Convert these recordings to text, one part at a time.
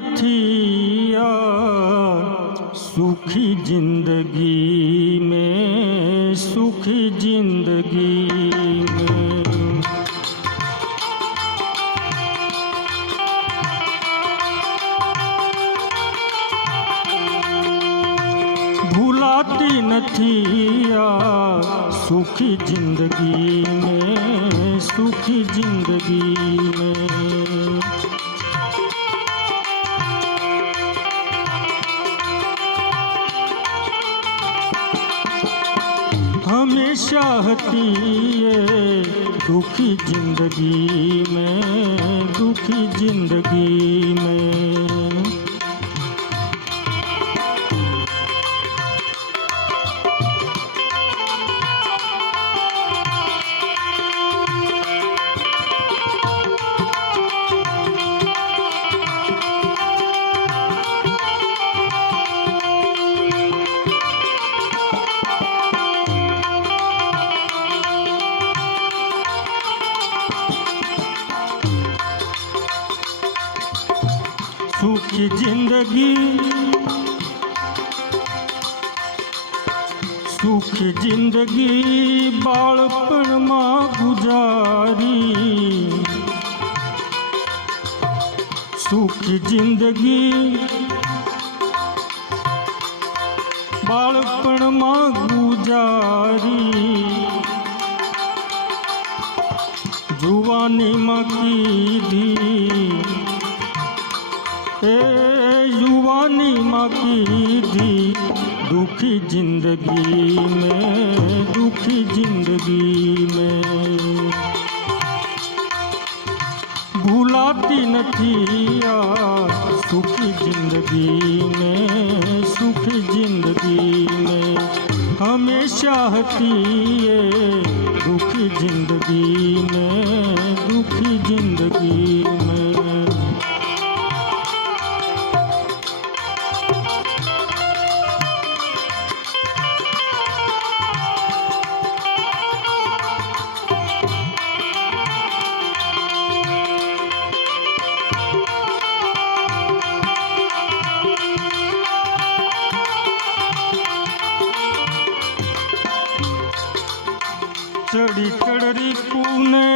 નથી આ સુખી જિંદગી में, सुखी जिंदगी में। भूलाती નથી આ सुखी जिंदगी में, सुखी जिंदगी में। हमेशा હતી ये दुखी जिंदगी में, दुखी जिंदगी में। सुखी जिंदगी, सुखी जिंदगी बाळपणમાં ગુજારી। सुखी जिंदगी બાળપણમાં ગુજારી। જુવાનીમાં કીધી युवानी माँ की दी दुखी जिंदगी में, दुखी जिंदगी में। भूलाती नहीं आ सुखी जिंदगी में, सुखी जिंदगी में। हमेशा હતી ये दुखी जिंदगी में, दुखी जिंदगी में। चढ़ी चढ़ी पूने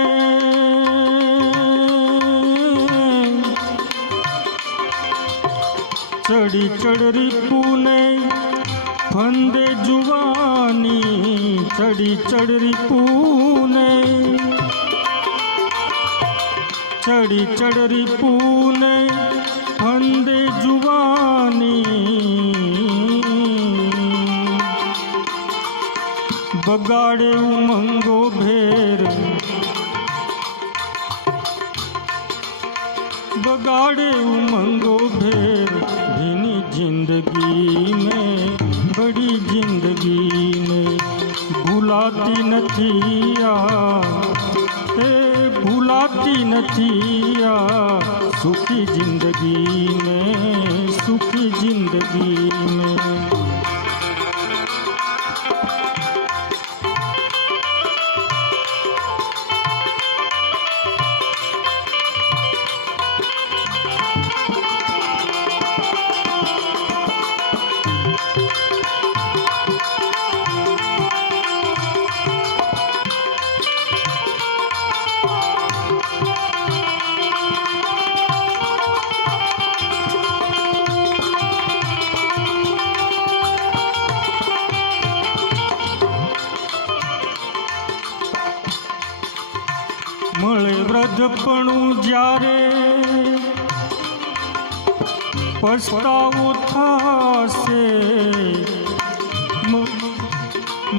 चढ़ी चढ़ी पूने फंदे जुवानी। चढ़ी चढ़ी पूने चढ़ी चढ़ी पूने फंदे जुवानी। बगाड़े उमंगो भेर, बगाड़े उमंगो भेर। भीनी जिंदगी में, बड़ी जिंदगी में। भूलाती નથી आ भूलाती નથી आ सुखी जिंदगी में, सुखी जिंदगी में। મળે વૃદ્ધપણું જ્યારે પસ્તાવો થાશે।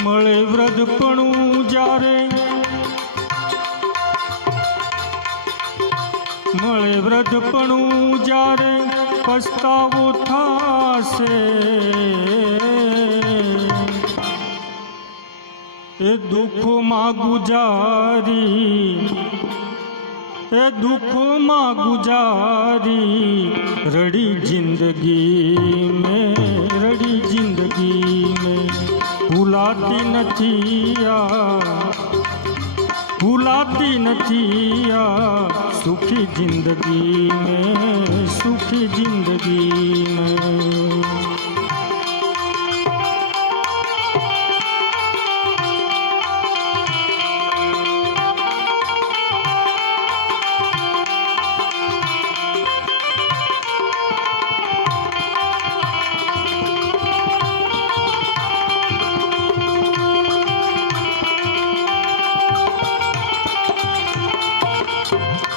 મળે વૃદ્ધપણું જ્યારે, મળે વૃદ્ધપણું જ્યારે પસ્તાવો થાશે। એ દુઃખોમાં ગુજારી, એ દુઃખોમાં ગુજારી। રડી જિંદગી में, રડી જિંદગી में। ભૂલાતી નથી આ, ભૂલાતી નથી આ સુખી જિંદગી में, सुखी जिंदगी में।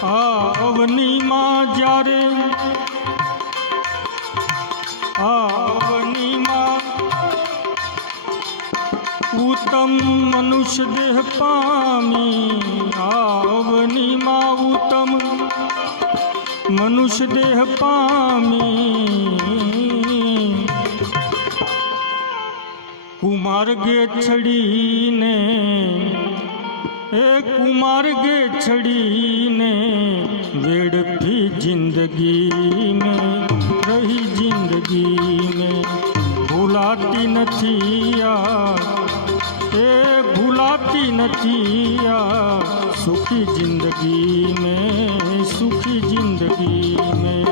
અવનીમાં જ્યારે અવનીમાં ઉત્તમ મનુષ્ય દેહ પામી, અવનીમાં ઉત્તમ મનુષ્ય દેહ પામી, કુમાર્ગે છડીને कुमार्गे छड़ीने वेड़फी जिंदगी में रही जिंदगी में भूलाती નથી भूलाती નથી सुखी जिंदगी में सुखी जिंदगी में।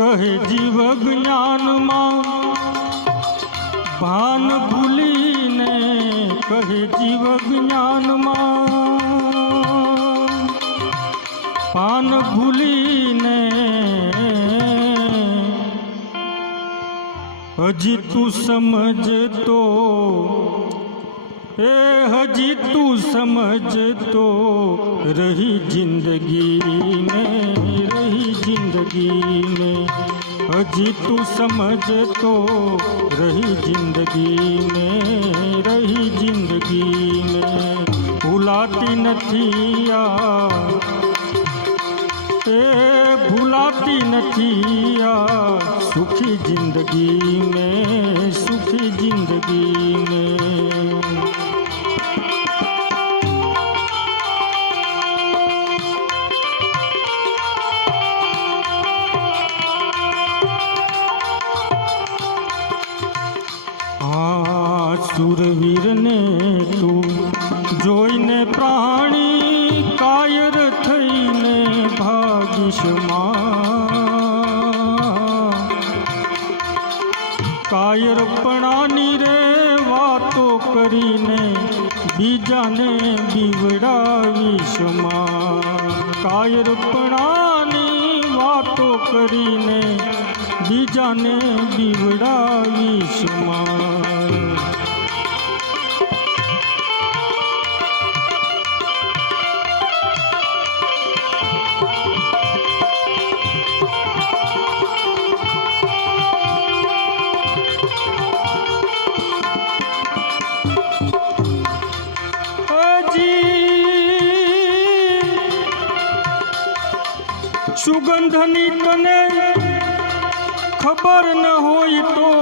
કહે જીવ જ્ઞાનમાં ભાન ભૂલીને, કહે જીવ જ્ઞાનમાં ભાન ભૂલીને, હજી તું સમજતો હજી તું સમજતો रही जिंदगी में रही जिंदगी में, हजी तू समझ तो रही जिंदगी में रही जिंदगी में। भूलाती નથી भूलाती નથી सुखी जिंदगी में सुखी जिंदगी में। સુરવીર ને તું જોઈને પ્રાણી કાયર થઈને ભાગીશમાં, કાયરપણાની રે વાતો કરીને બીજાને બીવડાવીશમાં, કાયરપણાની વાતો કરીને બીજાને બીવડાવીશમાં। સુગંધની તને ખબર ન હોય તો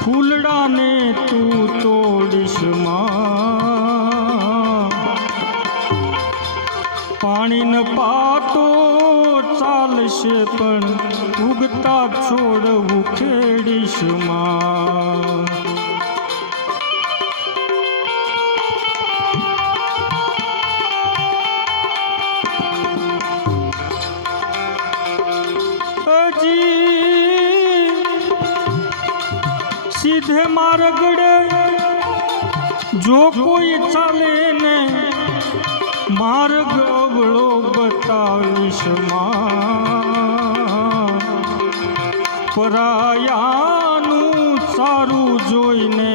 ફૂલડાને તું તોડીશમાં, પાણી ન પાતો ચાલશે પણ ઉગતા છોડ ઉખેડીશમાં। सीधे मार्गड़े जो कोई चाले ने मार्ग अवळो बतावीशમાં, પરાયાનું સારું જોઈને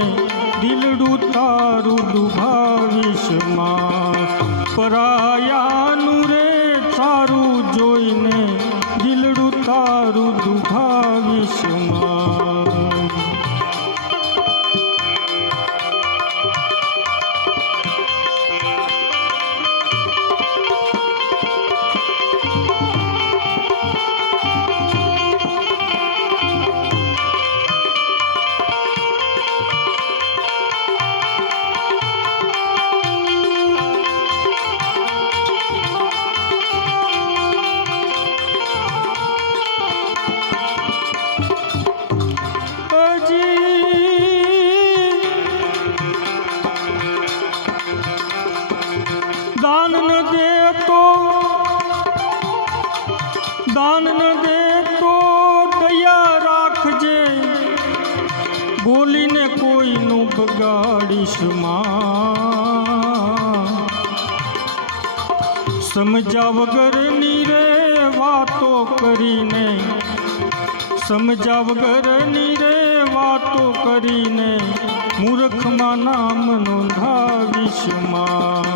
દિલડું તારું દુભાવીશમાં, પરાયાનું રે સારું જોઈને દિલડું તારું દુભાવીશમાં। બોલીને કોઈનું બગાડીશ માં, સમજ્યા વગરની રે વાતો કરીને, સમજ્યા વગરની રે વાતો કરીને મૂર્ખમાં નામ નોંધાવીશ માં.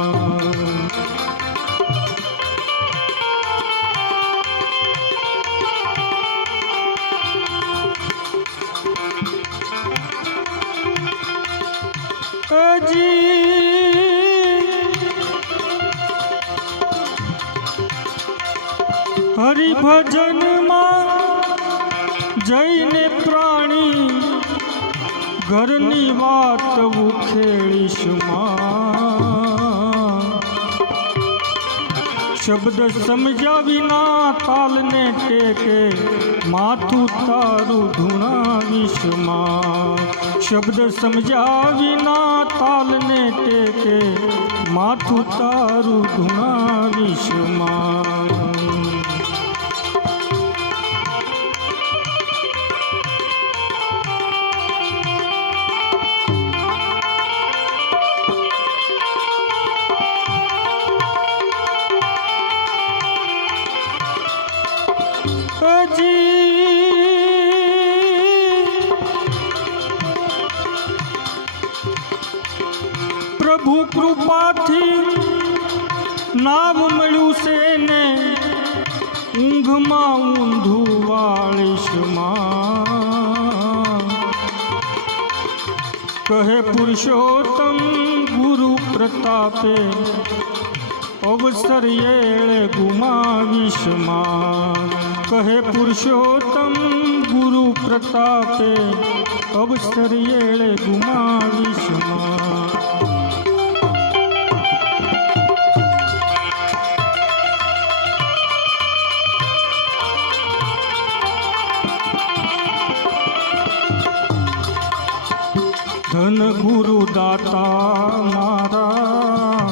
હરિભજનમાં જઈને પ્રાણી ઘરની વાત ઉખેડીશ માં, શબ્દ સમજ્યા વિના તાલને ટેકે માથું તારું ધૂણાવીશ માં, શબ્દ સમજ્યા વિના તાલને ટેકે માથું તારું ધૂણાવીશ માં. પ્રભુ કૃપાથી નામ મળ્યું છે ને ઊંઘમાં ઊંધું વાળીશ માં, કહે પુરુષોત્તમ ગુરુ પ્રતાપે અવસર એળે ગુમાવીશ માં, કહે પુરુષોત્તમ ગુરુ પ્રતાપે અવસર એળે ગુમાવીશ માં. ધન ગુરુ દાતા મારા,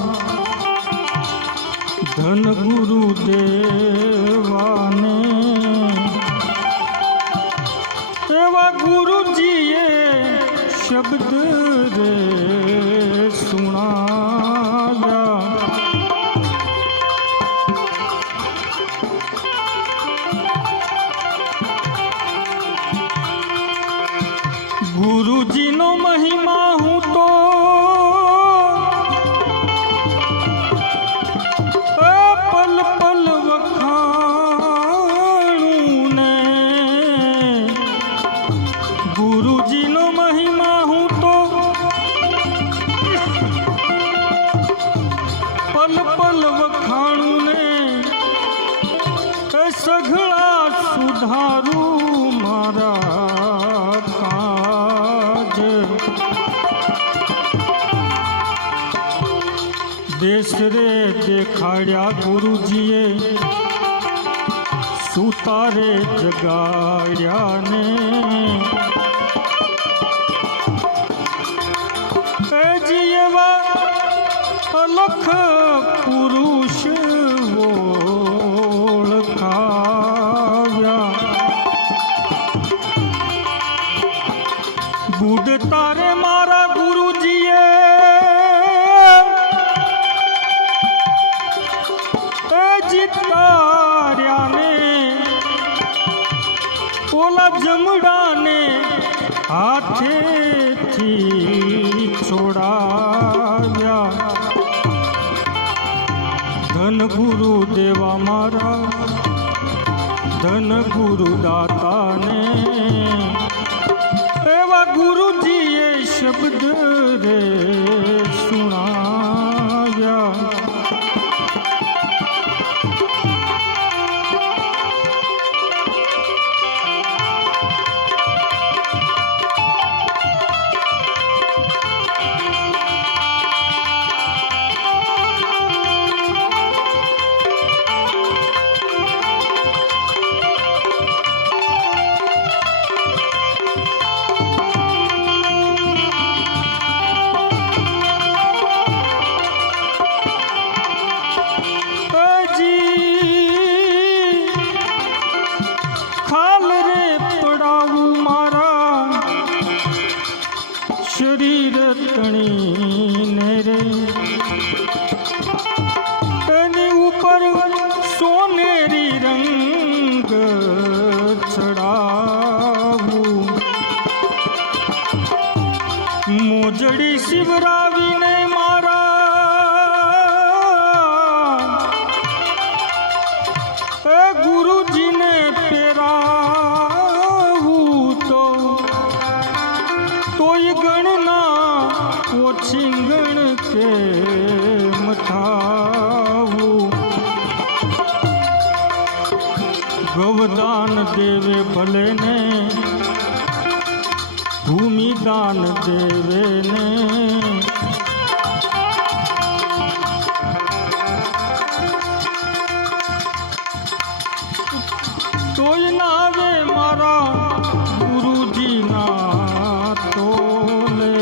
ધન ગુરુ દેવાને, એવા ગુરુજીએ શબ્દ રે સુણાવ્યા, ગુરુજીનો મહિમા હું તો પલ પલ વખાણું ને, ગુરુજીનો મહિમા હું તો પલ પલ વખાણું ને, સઘળા સુધારું મારા કાજ. દેશ રે દેખાડ્યા ગુરુજીએ, સુતારે જગાડ્યા ને, એવા અલખ પુરુષ ઓળખાવ્યા, બુડતા રે મારા ગુરુજીએ જીતાર્યા ને, ઓલા જમડાને હાથેથી છોડાવ્યા. ધન ગુરુ દેવા મારા, ધન ગુરુ દાતાને, એવા ગુરુજીએ શબ્દ રે સુણાવ્યા. શરીર તણીને રે એની ઉપર સોનેરી રંગ ચડાવું મોજડી શિવરાવીને મારા ગુરુજીને પેરાવું તોય ગણના ઓછી ગણ કેમ થાવું ગવદાન દેવે ભલે ને ભૂમિદાન દેવે ને તોય ના આવે મારા ગુરુજીના તોલે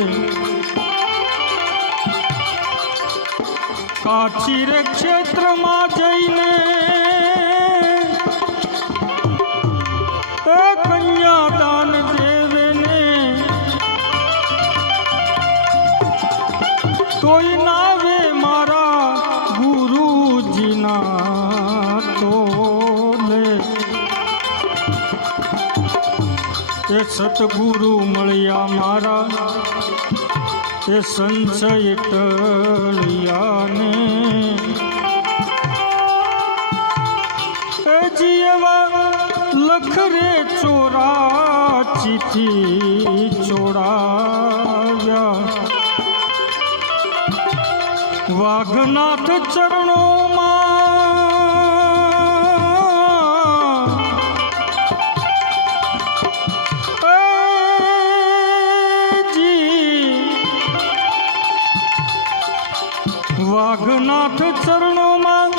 કાશી રે ક્ષેત્રમાં જઈને કન્યાદાન દેવે ને તોય નાવે મારા ગુરુજીના તોલે એ સતગુરુ મળ્યા મારા એ સંશય ટળિયાને એ જીવા લખરે ચોરાચીથી ચોડાવ્યા વાઘનાથ ચરણોમાં વાઘનાથ ચરણોમાં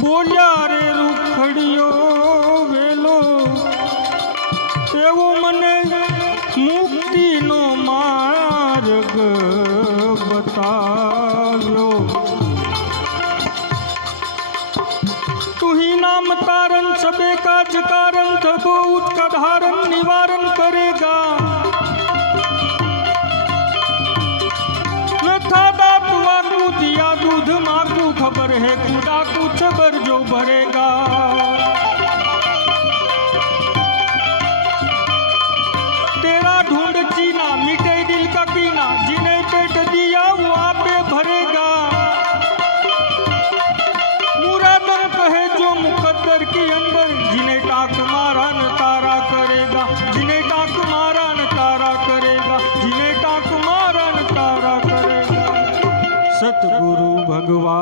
બોલ્યા રે રૂખડિયો વેલો એવો મને મુક્તિનો માર્ગ બતાવ્યો તુહી નામ તારન સબે કાજ કારણ થતો ઉત્કા धारण निवारण करेगा था दात वाकू दिया दूध माकू खबर है खुदा कुछ बर जो भरेगा तेरा ढूंढ चीना मीठे दिल का कीना जिन्हें पेट दिया वो आपे भरेगा मुरादन कहे जो मुकद्दर की अंदर जिन्हें टाक मारा न तारा करेगा जिन्हें टाक मारा न तारा करेगा जिन्हें टाक मारा न तारा करेगा सतगुरु भगवान।